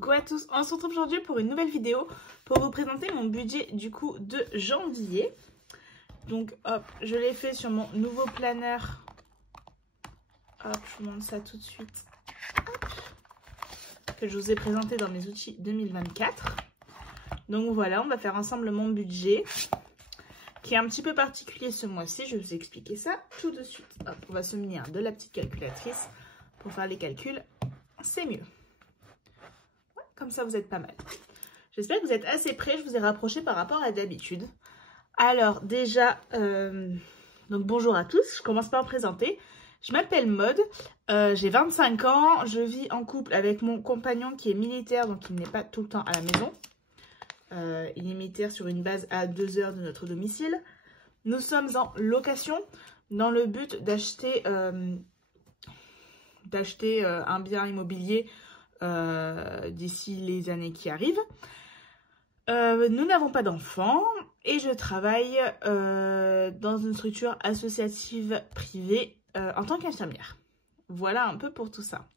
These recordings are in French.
Coucou à tous, on se retrouve aujourd'hui pour une nouvelle vidéo pour vous présenter mon budget du coup de janvier. Donc hop, je l'ai fait sur mon nouveau planeur. Hop, je vous montre ça tout de suite. Hop, que je vous ai présenté dans mes outils 2024. Donc voilà, on va faire ensemble mon budget qui est un petit peu particulier ce mois-ci. Je vais vous expliquer ça tout de suite. Hop, on va se munir de la petite calculatrice pour faire les calculs, c'est mieux. Comme ça, vous êtes pas mal. J'espère que vous êtes assez prêts. Je vous ai rapproché par rapport à d'habitude. Alors, déjà, donc bonjour à tous. Je commence par me présenter. Je m'appelle Maud. J'ai 25 ans. Je vis en couple avec mon compagnon qui est militaire, donc il n'est pas tout le temps à la maison. Il est militaire sur une base à 2 heures de notre domicile. Nous sommes en location dans le but d'acheter un bien immobilier d'ici les années qui arrivent. Nous n'avons pas d'enfants et je travaille dans une structure associative privée en tant qu'infirmière. Voilà un peu pour tout ça.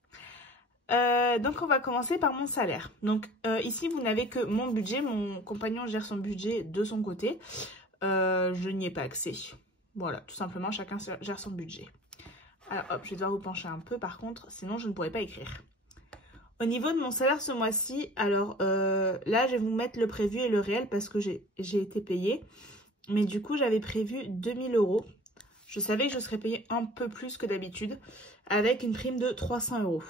Donc on va commencer par mon salaire. Donc ici vous n'avez que mon budget, mon compagnon gère son budget de son côté. Je n'y ai pas accès. Voilà, tout simplement chacun gère son budget. Alors hop, je vais devoir vous pencher un peu par contre, sinon je ne pourrais pas écrire. Au niveau de mon salaire ce mois-ci, alors là, je vais vous mettre le prévu et le réel parce que j'ai été payée. Mais du coup, j'avais prévu 2000 €. Je savais que je serais payée un peu plus que d'habitude avec une prime de 300 €.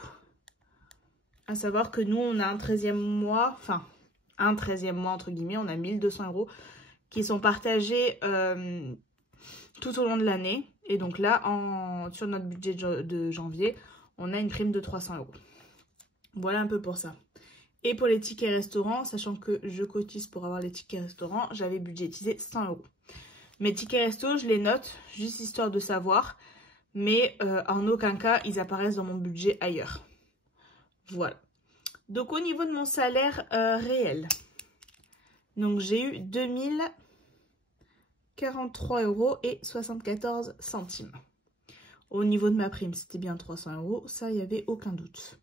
À savoir que nous, on a un 13e mois, enfin, un 13e mois entre guillemets, on a 1200 € qui sont partagés tout au long de l'année. Et donc là, sur notre budget de janvier, on a une prime de 300 €. Voilà un peu pour ça. Et pour les tickets restaurants, sachant que je cotise pour avoir les tickets restaurants, j'avais budgétisé 100 €. Mes tickets resto, je les note, juste histoire de savoir. Mais en aucun cas, ils apparaissent dans mon budget ailleurs. Voilà. Donc au niveau de mon salaire réel, donc j'ai eu 2043,74 €. Au niveau de ma prime, c'était bien 300 €, ça, il n'y avait aucun doute.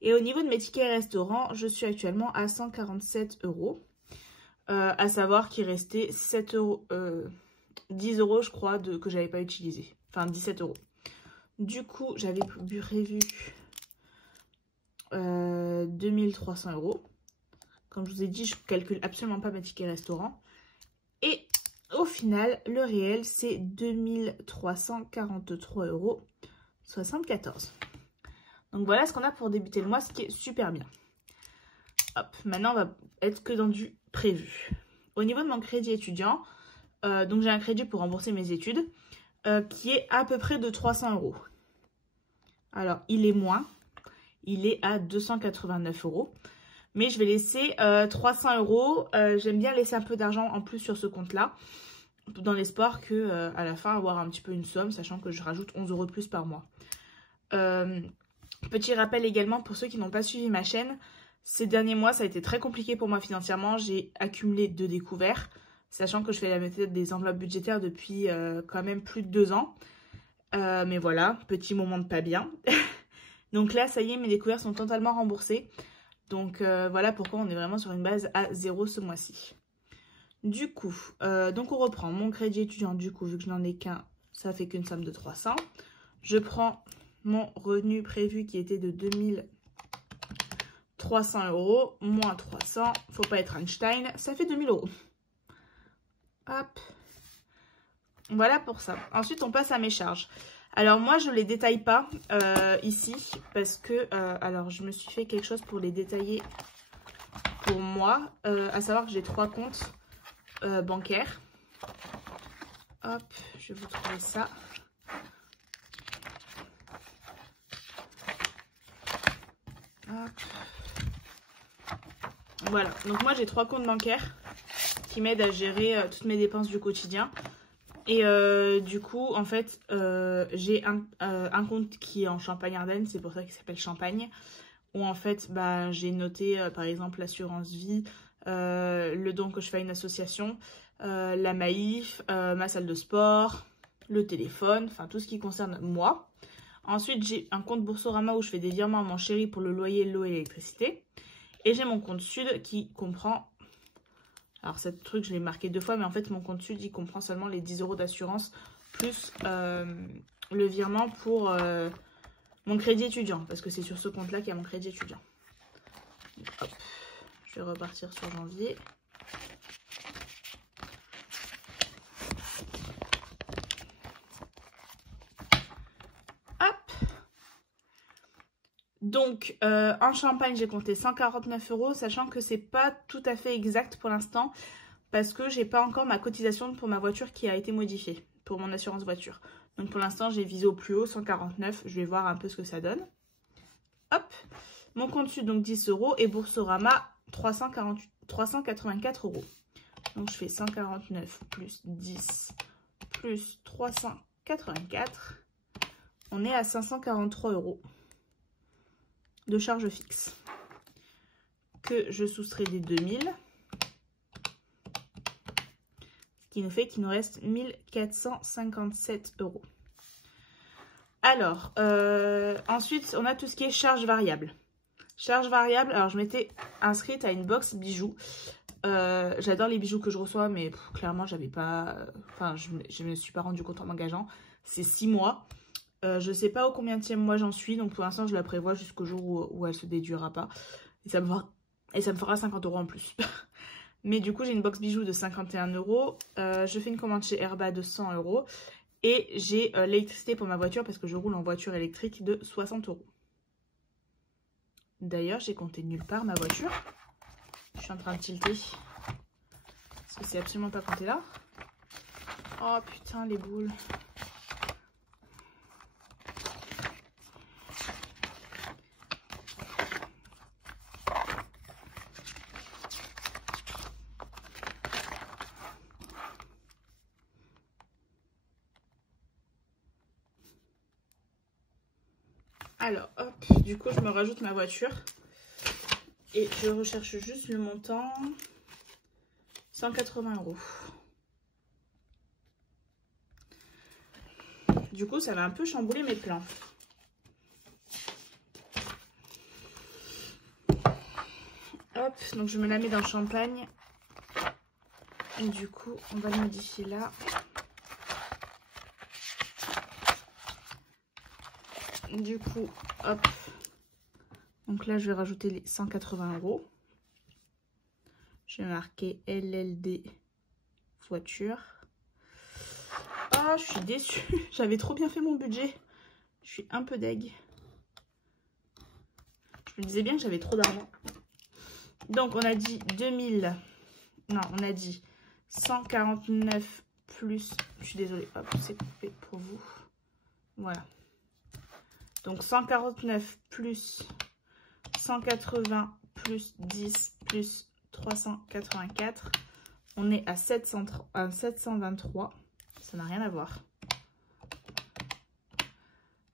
Et au niveau de mes tickets restaurants, je suis actuellement à 147 €. À savoir qu'il restait 7 €, 10 € je crois, que j'avais pas utilisé. Enfin 17 €. Du coup, j'avais prévu 2300 €. Comme je vous ai dit, je calcule absolument pas mes tickets restaurants. Et au final, le réel, c'est 2343,74 €. Donc voilà ce qu'on a pour débuter le mois, ce qui est super bien. Hop, maintenant on va être que dans du prévu. Au niveau de mon crédit étudiant, donc j'ai un crédit pour rembourser mes études qui est à peu près de 300 €. Alors il est moins, il est à 289 €. Mais je vais laisser 300 €. J'aime bien laisser un peu d'argent en plus sur ce compte-là, dans l'espoir que à la fin avoir un petit peu une somme, sachant que je rajoute 11 € de plus par mois. Petit rappel également pour ceux qui n'ont pas suivi ma chaîne, ces derniers mois ça a été très compliqué pour moi financièrement, j'ai accumulé 2 découverts, sachant que je fais la méthode des enveloppes budgétaires depuis quand même plus de 2 ans. Mais voilà, petit moment de pas bien. Donc là ça y est, mes découverts sont totalement remboursés. Donc voilà pourquoi on est vraiment sur une base à 0 ce mois-ci. Du coup, donc on reprend mon crédit étudiant, du coup vu que je n'en ai qu'un, ça fait qu'une somme de 300. Je prends mon revenu prévu qui était de 2300 € moins 300, faut pas être Einstein, ça fait 2000 €. Hop, voilà pour ça. Ensuite on passe à mes charges. Alors moi je les détaille pas ici parce que alors je me suis fait quelque chose pour les détailler pour moi, à savoir que j'ai 3 comptes bancaires. Hop, je vais vous trouver ça. Hop. Voilà, donc moi j'ai 3 comptes bancaires qui m'aident à gérer toutes mes dépenses du quotidien. Et du coup, en fait, j'ai un compte qui est en Champagne-Ardenne, c'est pour ça qu'il s'appelle Champagne, où en fait, bah, j'ai noté par exemple l'assurance vie, le don que je fais à une association, la Maïf, ma salle de sport, le téléphone, enfin tout ce qui concerne moi. Ensuite, j'ai un compte Boursorama où je fais des virements à mon chéri pour le loyer, l'eau et l'électricité. Et j'ai mon compte sud qui comprend... Alors, ce truc, je l'ai marqué 2 fois, mais en fait, mon compte sud, il comprend seulement les 10 € d'assurance plus le virement pour mon crédit étudiant. Parce que c'est sur ce compte-là qu'il y a mon crédit étudiant. Hop, je vais repartir sur janvier. Donc, en Champagne, j'ai compté 149 €, sachant que c'est pas tout à fait exact pour l'instant, parce que j'ai pas encore ma cotisation pour ma voiture qui a été modifiée, pour mon assurance voiture. Donc, pour l'instant, j'ai visé au plus haut, 149. Je vais voir un peu ce que ça donne. Hop, mon compte sud, donc 10 € et Boursorama, 384 €. Donc, je fais 149 plus 10 plus 384. On est à 543 € de charges fixes que je soustrais des 2000, ce qui nous fait qu'il nous reste 1457 €. Alors, ensuite, on a tout ce qui est charges variables. Charges variables, alors je m'étais inscrite à une box bijoux. J'adore les bijoux que je reçois, mais clairement, j'avais pas... Enfin, je me suis pas rendu compte en m'engageant. C'est 6 mois. Je sais pas au combienième mois j'en suis, donc pour l'instant je la prévois jusqu'au jour où elle se déduira pas. Et ça me fera 50 € en plus. Mais du coup j'ai une box bijoux de 51 €. Je fais une commande chez Herba de 100 €. Et j'ai l'électricité pour ma voiture parce que je roule en voiture électrique de 60 €. D'ailleurs j'ai compté nulle part ma voiture. Je suis en train de tilter. Parce que c'est absolument pas compté là. Oh putain les boules. Alors, hop, du coup, je me rajoute ma voiture. Et je recherche juste le montant. 180 €. Du coup, ça va un peu chambouler mes plans. Hop, donc je me la mets dans le Champagne. Et du coup, on va le modifier là. Du coup, hop. Donc là, je vais rajouter les 180 €. Je vais marquer LLD voiture. Oh, je suis déçue. J'avais trop bien fait mon budget. Je suis un peu deg. Je me disais bien que j'avais trop d'argent. Donc, on a dit 2000. Non, on a dit 149 plus... Je suis désolée. Hop, c'est coupé pour vous. Voilà. Donc 149 plus 180 plus 10 plus 384. On est à 723. Ça n'a rien à voir.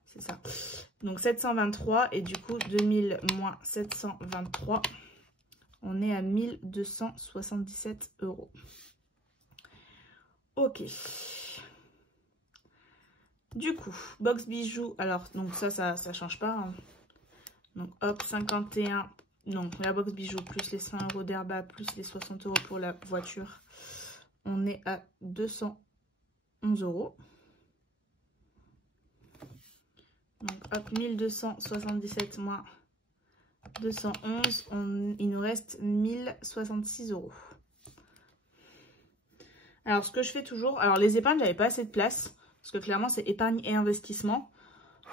C'est ça. Donc 723 et du coup 2000 moins 723. On est à 1277 €. Ok. Du coup, box bijoux, alors donc ça change pas. Hein. Donc hop, 51, donc la box bijoux plus les 100 € d'Herba plus les 60 € pour la voiture. On est à 211 €. Donc hop, 1277 moins 211, il nous reste 1066 €. Alors ce que je fais toujours, alors les épargnes, j'avais pas assez de place. Parce que clairement, c'est épargne et investissement.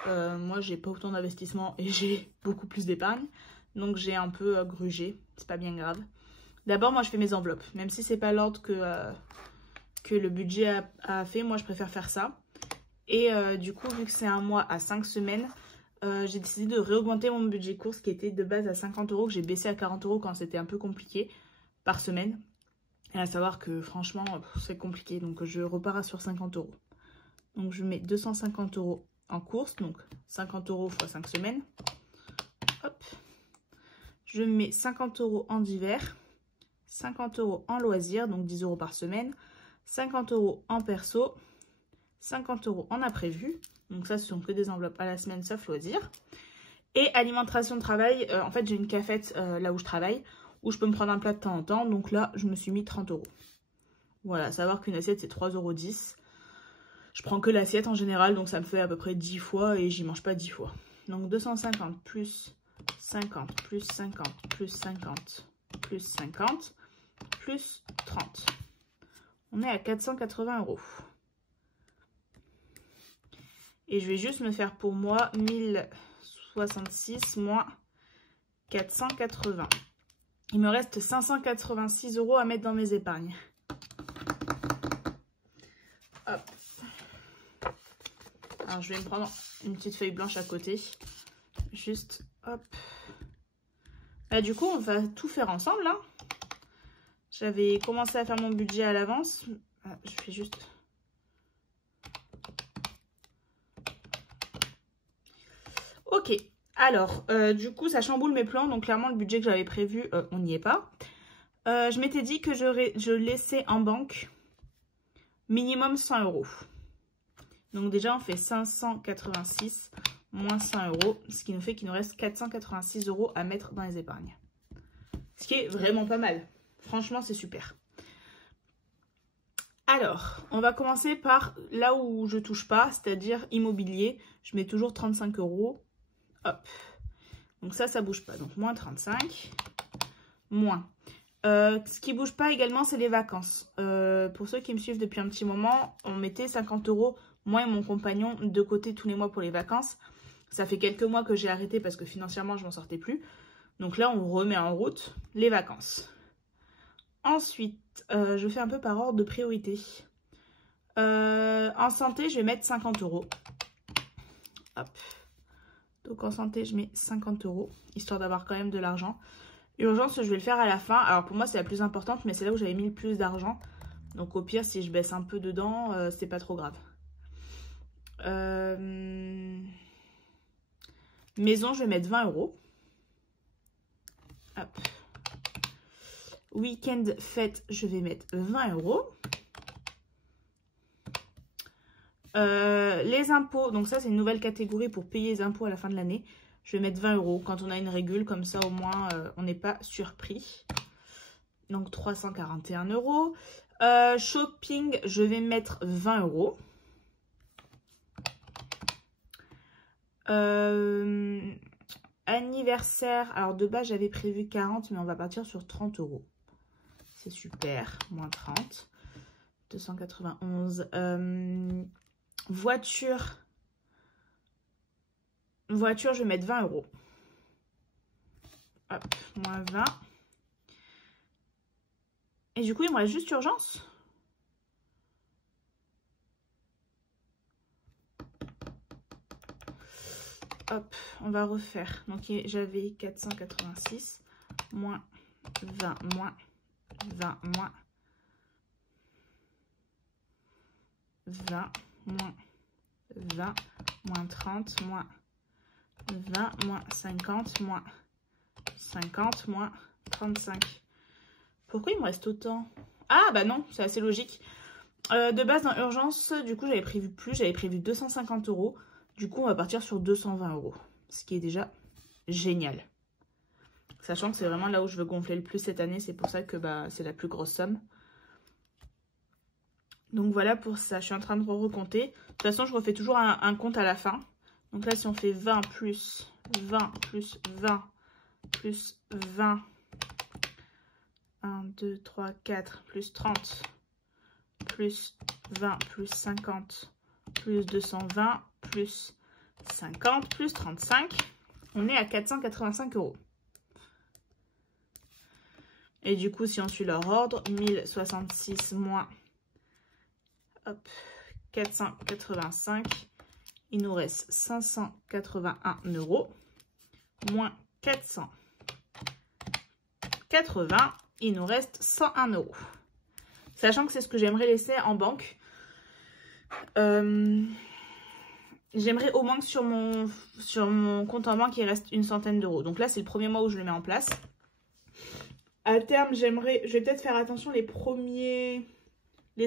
Moi, j'ai pas autant d'investissement et j'ai beaucoup plus d'épargne. Donc, j'ai un peu grugé. C'est pas bien grave. D'abord, moi, je fais mes enveloppes. Même si c'est pas l'ordre que le budget a fait, moi, je préfère faire ça. Et du coup, vu que c'est un mois à 5 semaines, j'ai décidé de réaugmenter mon budget course qui était de base à 50 €, que j'ai baissé à 40 € quand c'était un peu compliqué par semaine. Et à savoir que franchement, c'est compliqué. Donc, je repars sur 50 €. Donc, je mets 250 € en course, donc 50 € x 5 semaines. Hop. Je mets 50 € en divers, 50 € en loisirs, donc 10 € par semaine, 50 € en perso, 50 € en imprévu. Donc ça, ce sont que des enveloppes à la semaine, sauf loisirs. Et alimentation de travail, en fait j'ai une cafette là où je travaille, où je peux me prendre un plat de temps en temps. Donc là, je me suis mis 30 €. Voilà, savoir qu'une assiette c'est 3,10 €. Je prends que l'assiette en général, donc ça me fait à peu près 10 fois et j'y mange pas 10 fois. Donc 250 plus 50 plus 50 plus 50 plus 50 plus 30. On est à 480 €. Et je vais juste me faire pour moi 1066 moins 480. Il me reste 586 € à mettre dans mes épargnes. Hop. Alors je vais me prendre une petite feuille blanche à côté. Juste, hop. Là du coup, on va tout faire ensemble, là. J'avais commencé à faire mon budget à l'avance. Je fais juste... Ok. Alors, du coup, ça chamboule mes plans. Donc, clairement, le budget que j'avais prévu, on n'y est pas. Je m'étais dit que je laissais en banque minimum 100 €. Donc, déjà, on fait 586 moins 100 €, ce qui nous fait qu'il nous reste 486 € à mettre dans les épargnes. Ce qui est vraiment pas mal. Franchement, c'est super. Alors, on va commencer par là où je touche pas, c'est-à-dire immobilier. Je mets toujours 35 €. Hop. Donc ça bouge pas. Donc, moins 35. Moins. Ce qui bouge pas également, c'est les vacances. Pour ceux qui me suivent depuis un petit moment, on mettait 50 €, moi et mon compagnon, de côté tous les mois pour les vacances. Ça fait quelques mois que j'ai arrêté parce que financièrement, je m'en sortais plus. Donc là, on remet en route les vacances. Ensuite, je fais un peu par ordre de priorité. En santé, je vais mettre 50 €. Hop. Donc en santé, je mets 50 €, histoire d'avoir quand même de l'argent. Urgence, je vais le faire à la fin. Alors pour moi, c'est la plus importante, mais c'est là où j'avais mis le plus d'argent. Donc au pire, si je baisse un peu dedans, c'est pas trop grave. Maison, je vais mettre 20 €. Hop. Week-end fête, je vais mettre 20 €. Les impôts, donc ça c'est une nouvelle catégorie pour payer les impôts à la fin de l'année. Je vais mettre 20 € quand on a une régule, comme ça au moins on n'est pas surpris. Donc 341 €. Shopping, je vais mettre 20 €. Anniversaire, alors de base j'avais prévu 40, mais on va partir sur 30 €. C'est super, moins 30. 291. Voiture, je vais mettre 20 €. Hop, moins 20. Et du coup, il me reste juste urgence. Hop, on va refaire. Donc, j'avais 486, moins 20, moins 20, moins 20, moins 20, moins 30, moins 20, moins 50, moins 50, moins 35. Pourquoi il me reste autant? Ah bah non, c'est assez logique. De base dans urgence, du coup j'avais prévu plus, j'avais prévu 250 €. Du coup on va partir sur 220 €, ce qui est déjà génial. Sachant que c'est vraiment là où je veux gonfler le plus cette année, c'est pour ça que bah, c'est la plus grosse somme. Donc voilà pour ça, je suis en train de recompter. De toute façon, je refais toujours un compte à la fin. Donc là, si on fait 20 plus 20 plus 20 plus 20, 1, 2, 3, 4, plus 30, plus 20, plus 50, plus 220, plus 50, plus 35, on est à 485 €. Et du coup, si on suit leur ordre, 1066 moins... Hop, 485, il nous reste 581 € moins 480, il nous reste 101 €. Sachant que c'est ce que j'aimerais laisser en banque. J'aimerais au moins que sur mon compte en banque, il reste une centaine d'euros. Donc là, c'est le premier mois où je le mets en place. À terme, je vais peut-être faire attention les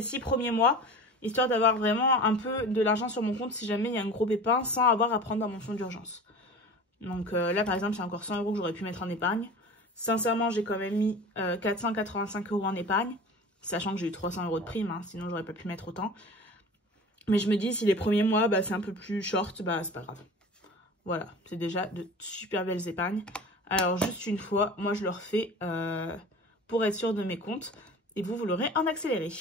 6 premiers mois, histoire d'avoir vraiment un peu de l'argent sur mon compte si jamais il y a un gros pépin, sans avoir à prendre dans mon fonds d'urgence. Donc là, par exemple, c'est encore 100 € que j'aurais pu mettre en épargne. Sincèrement, j'ai quand même mis 485 € en épargne, sachant que j'ai eu 300 € de prime, hein, sinon j'aurais pas pu mettre autant. Mais je me dis, si les premiers mois, bah, c'est un peu plus short, bah c'est pas grave. Voilà, c'est déjà de super belles épargnes. Alors, juste une fois, moi je le refais pour être sûr de mes comptes. Et vous l'aurez en accéléré.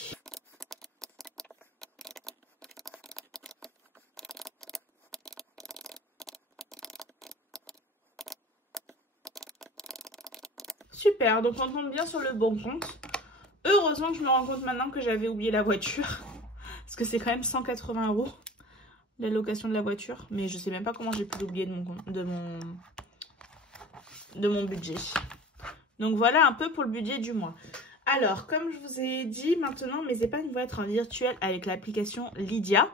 Super, donc on tombe bien sur le bon compte. Heureusement que je me rends compte maintenant que j'avais oublié la voiture. Parce que c'est quand même 180 € la location de la voiture. Mais je sais même pas comment j'ai pu l'oublier de mon budget. Donc voilà un peu pour le budget du mois. Alors, comme je vous ai dit, maintenant mes épargnes vont être en virtuel avec l'application Lydia.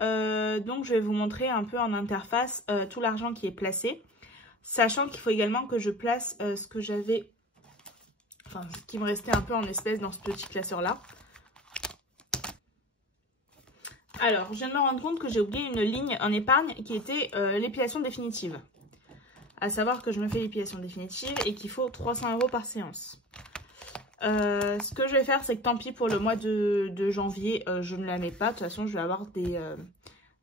Donc je vais vous montrer un peu en interface tout l'argent qui est placé. Sachant qu'il faut également que je place ce que j'avais, enfin ce qui me restait un peu en espèces dans ce petit classeur là. Alors, je viens de me rendre compte que j'ai oublié une ligne en épargne qui était l'épilation définitive. À savoir que je me fais l'épilation définitive et qu'il faut 300 € par séance. Ce que je vais faire, c'est que tant pis pour le mois de janvier, je ne la mets pas. De toute façon, je vais avoir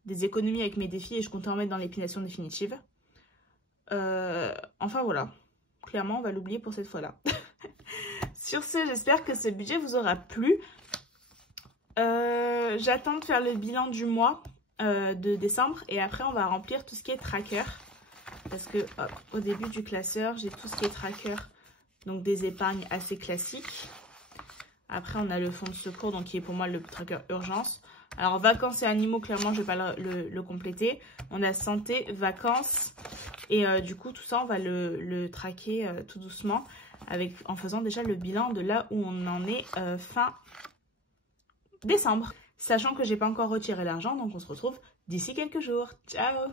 des économies avec mes défis et je comptais en mettre dans l'épilation définitive. Enfin voilà, clairement on va l'oublier pour cette fois-là. Sur ce, j'espère que ce budget vous aura plu. J'attends de faire le bilan du mois de décembre et après on va remplir tout ce qui est tracker. Parce que hop, au début du classeur, j'ai tout ce qui est tracker, donc des épargnes assez classiques. Après on a le fonds de secours, donc qui est pour moi le tracker urgence. Alors vacances et animaux, clairement je ne vais pas le compléter. On a santé, vacances et du coup tout ça on va le traquer tout doucement en faisant déjà le bilan de là où on en est fin décembre. Sachant que j'ai pas encore retiré l'argent, donc on se retrouve d'ici quelques jours. Ciao!